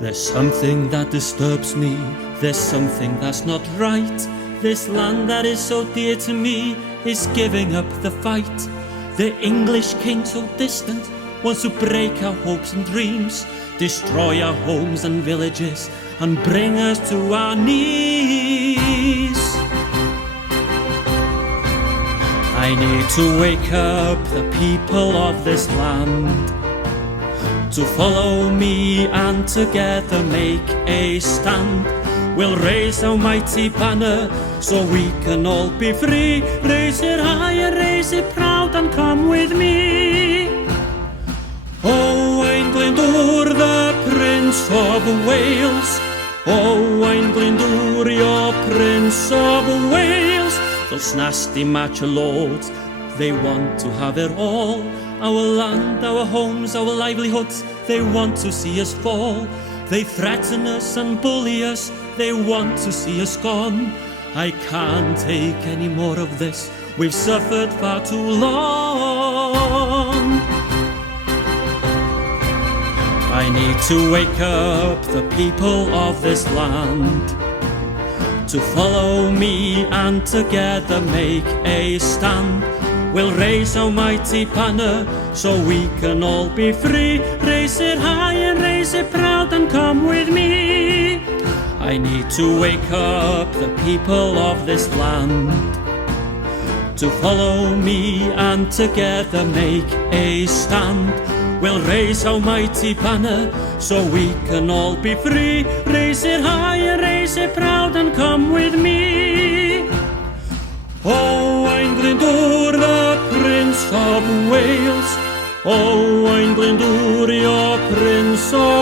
There's something that disturbs me, there's something that's not right. This land that is so dear to me is giving up the fight. The English king so distant wants to break our hopes and dreams, destroy our homes and villages, and bring us to our knees. I need to wake up the people of this land to follow me and together make a stand. We'll raise our mighty banner so we can all be free. Raise it high and raise it proud and come with me. O Owain Glyndŵr, the Prince of Wales. O Owain Glyndŵr, your Prince of Wales. Those nasty macho lords, they want to have it all. Our land, our homes, our livelihoods, they want to see us fall. They threaten us and bully us, they want to see us gone. I can't take any more of this, we've suffered far too long. I need to wake up the people of this land to follow me and together make a stand. We'll raise our mighty banner so we can all be free. Raise it high and raise it proud and come with me. I need to wake up the people of this land to follow me and together make a stand. We'll raise our mighty banner so we can all be free. Raise it high and raise it proud and come with me. O Owain Glyndŵr, the Prince of Wales. O Owain Glyndŵr, your Prince of